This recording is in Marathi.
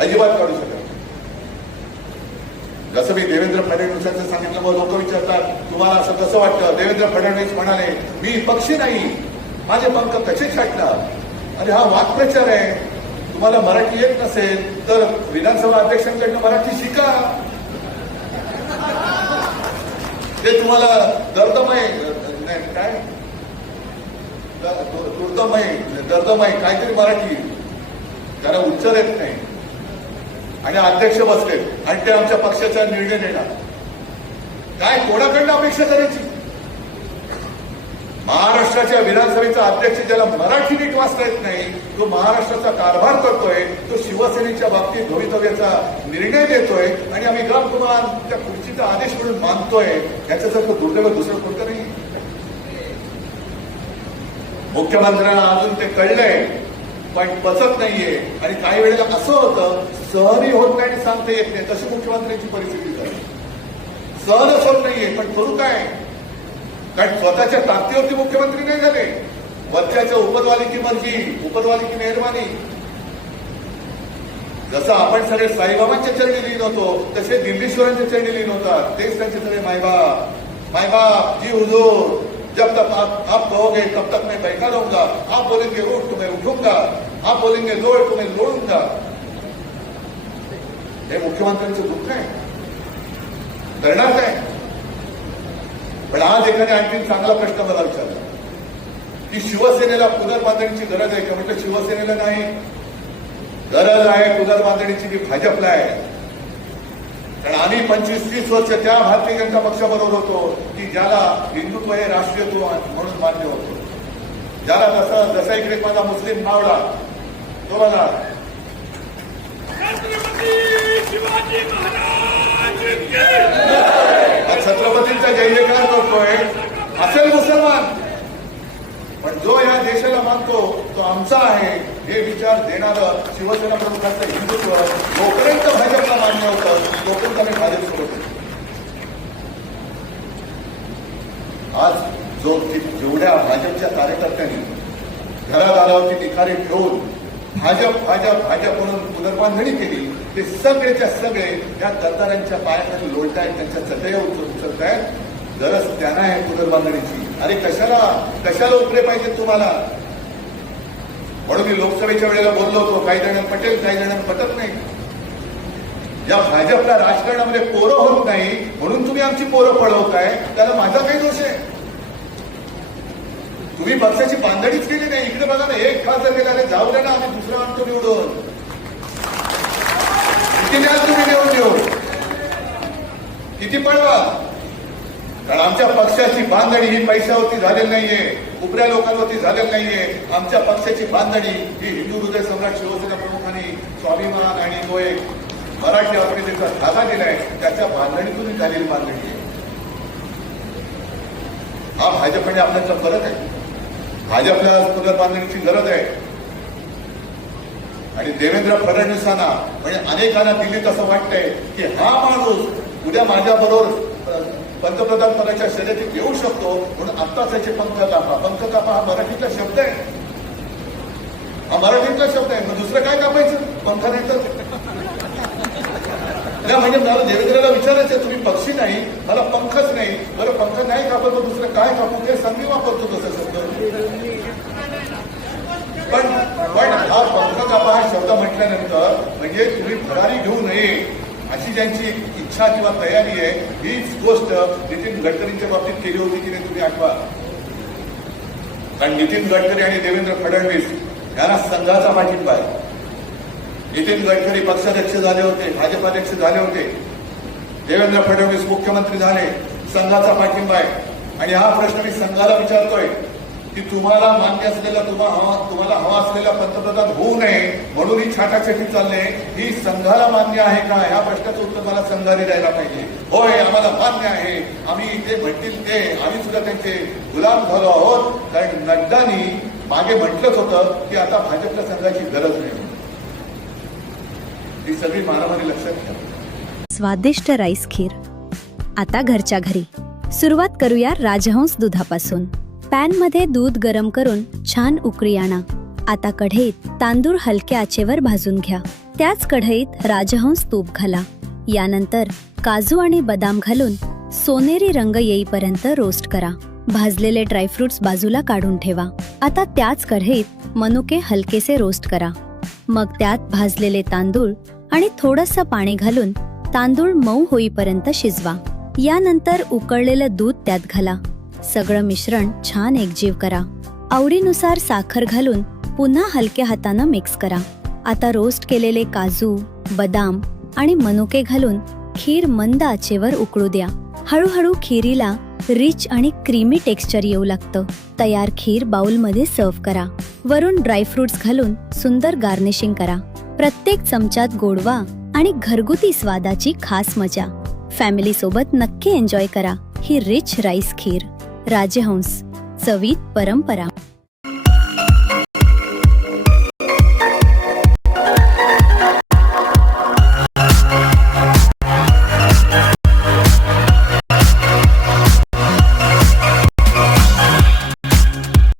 अजिबात काढू शकत. जसं मी देवेंद्र फडणवीसांचं सांगितलं, मग लोक विचारतात तुम्हाला असं कसं वाटतं. देवेंद्र फडणवीस म्हणाले मी पक्षी नाही, माझे पंख कसे छाटणार. अरे हा वाक्प्रचार आहे. तुम्हाला मराठी येत नसेल तर विधानसभा अध्यक्षांकडनं मराठी शिका. ते तुम्हाला दर्दमय काय दर्दमय काहीतरी मराठी त्याला उच्चार येत नाही आणि अध्यक्ष बसले आणि ते आमच्या पक्षाचा निर्णय देणार. काय कोणाकडनं अपेक्षा करायची. महाराष्ट्राच्या विधानसभेचा अध्यक्ष ज्याला मराठी नीट वाचता येत नाही, तो महाराष्ट्राचा कारभार करतोय, तो शिवसेनेच्या बाबतीत भवितव्याचा निर्णय देतोय आणि आम्ही गपगुमान त्या खुर्चीचा आदेश म्हणून मानतोय. याच्यासारखं दुर्दैव दुसरं कोणतं नाही. मुख्यमंत्र्यांना अजून ते कळलंय पण पचत नाहीये आणि काही वेळेला असं होतं सहनही होत नाही आणि सांगता येत नाही. तशी मुख्यमंत्र्यांची परिस्थिती झाली. सहनच होत नाहीये पण करू काय. कारण स्वतःच्या ताकदीवरती मुख्यमंत्री नाही झाले. वरच्याच्या उपदवाली की मर्जी, उपदवाली की मेहरबानी. जसं आपण सगळे साईबाबांच्या चरणी लीन होतो तसे दिल्लीश्वरांच्या चरणी लीन होतात. तेच त्यांचे सगळे मायबाप जी हुजूर जब तक आप कहोगे तब तक मैं बैठा रहूंगा. आप बोलेंगे उठ तो मैं उठूंगा. आप बोलेंगे लोड तो मैं लोडूंगा. हे मुख्यमंत्र्यांचं दुःख आहे. करणार काय. पण आज एखाद्या आणखी चांगला प्रश्न मला विचारला की शिवसेनेला पुनर्बांधणीची गरज आहे का. म्हटलं शिवसेनेला नाही गरज आहे पुनर्बांधणीची ती भाजपला आहे. कारण आम्ही 25-30 वर्ष त्या भारतीय जनता पक्षाबरोबर होतो की ज्याला हिंदुत्व हे राष्ट्रीयत्व म्हणून मान्य होतं. ज्याला जसा इकडे माझा मुस्लिम मावळा तो बघा छत्रपतींचा जय जयकार करतोय असेल मुसलमान, पण जो या देशाला मानतो तो आमचा आहे हे विचार देणारं शिवसेना प्रमुखांचं हिंदुत्व जोपर्यंत भाजपला मान्य होतं तोपर्यंत आम्ही भाजपसोबत. आज जेवढ्या भाजपच्या कार्यकर्त्यांनी घरादारावरती निखारे ठेवून भाजप म्हणून पुनर्बांधणी केली, ते सगळेच्या सगळे या गद्दारांच्या पायाखाली लोळतायत, त्यांच्या चटया उचलतायत. गरज त्यांना आहे पुनर्बांधणीची. अरे कशाला उपरे पाहिजे तुम्हाला. म्हणून मी लोकसभेच्या वेळेला बोललो होतो काही जणांना पटेल काही जणांना पटत नाही. या भाजपला राजकारणामध्ये पोरं होत नाही म्हणून तुम्ही आमची पोरं पळवताय, त्याला माझा काही दोष आहे. तुम्ही पक्षाची बांधणीच केली नाही. इकडे बघा ना, एक खासदार गेला जाऊ द्या ना, आम्ही दुसरा आणतो निवडून. किती द्याल तुम्ही निवडून किती पळवा. कारण आमच्या पक्षाची बांधणी ही पैशावरती झालेली नाहीये, उपऱ्या लोकांवरती झालेली नाहीये. आमच्या पक्षाची बांधणी ही हिंदू हृदय सम्राट शिवसेना प्रमुखांनी स्वाभिमान आणि जो एक मराठी अस्मितेचा धागा दिलाय त्याच्या बांधणीतून झालेली बांधणी आहे. हा भाजप म्हणजे आपल्याचा फरक आहे. भाजपला पुनर्बांधणीची गरज आहे आणि देवेंद्र फडणवीसांना म्हणजे अनेकांना दिल्लीत असं वाटतंय की हा माणूस उद्या माझ्याबरोबर पंतप्रधान पदाच्या शर्यतीत येऊ शकतो म्हणून आत्ताच याचे पंख कापा हा मराठीतला शब्द आहे. हा मराठीतला शब्द आहे. मग दुसरं काय कापायचं. पंख नाही तर म्हणजे मला देवेंद्रला विचारायचं तुम्ही पक्षी नाही मला पंखच नाही. बरं पंख नाही कापत मग दुसरं काय कापू. ते संधी वापरतो तसं शब्द. पण हा पंख कापा हा शब्द म्हटल्यानंतर म्हणजे तुम्ही भरारी घेऊ नये अशी ज्यांची इच्छा किंवा तयारी आहे हीच गोष्ट नितीन गडकरींच्या बाबतीत केली होती की नाही तुम्ही आठवा. कारण नितीन गडकरी आणि देवेंद्र फडणवीस यांना संघाचा पाठिंबा आहे. नितीन गडकरी पक्षाध्यक्ष झाले होते, भाजपाध्यक्ष झाले होते. देवेंद्र फडणवीस मुख्यमंत्री झाले, संघाचा पाठिंबा आहे. आणि हा प्रश्न मी संघाला विचारतोय की तुम्हाला मान्य असलेला तुम्हाला हवा असलेला पंतप्रधान होऊ नये म्हणून ही छाटाछाटी चालले, ही संघाला मान्य आहे का. या प्रश्नाचं उत्तर मला संघाने द्यायला पाहिजे. होय आम्हाला मान्य आहे, आम्ही ते म्हणतील ते, आम्ही सुद्धा त्यांचे गुलाम झालो आहोत. कारण नड्डांनी मागे म्हटलंच होतं की आता भाजपला संघाची गरज नाही. ही सगळी मारामारी लक्षात घ्या. स्वादिष्ट राईस खीर आता घरच्या घरी. सुरुवात करूया राजहंस दुधापासून. पॅनमध्ये दूध गरम करून छान उकळी आणा. आता कढईत तांदूळ हलक्या आचेवर भाजून घ्या. त्याच कढईत राजहंस तूप घाला. यानंतर काजू आणि बदाम घालून सोनेरी रंग येईपर्यंत रोस्ट करा. भाजलेले ड्रायफ्रुट्स बाजूला काढून ठेवा. आता त्याच कढईत मनुके हलकेसे रोस्ट करा. मग त्यात भाजलेले तांदूळ आणि थोडंसं पाणी घालून तांदूळ मऊ होईपर्यंत शिजवा. यानंतर उकळलेलं दूध त्यात घाला. सगळं मिश्रण छान एकजीव करा. आवडीनुसार साखर घालून पुन्हा हलक्या हातानं मिक्स करा. आता रोस्ट केलेले काजू, बदाम आणि मनुके घालून खीर मंद आचेवर उकळू द्या. हळूहळू खिरीला रिच आणि क्रीमी टेक्स्चर येऊ लागतं. तयार खीर बाउलमध्ये सर्व्ह करा. वरून ड्रायफ्रुट्स घालून सुंदर गार्निशिंग करा. प्रत्येक चमच्यात गोडवा आणि घरगुती स्वादाची खास मजा. फॅमिली सोबत नक्की एन्जॉय करा ही रिच राईस खीर. राजहंस, चवीत परंपरा.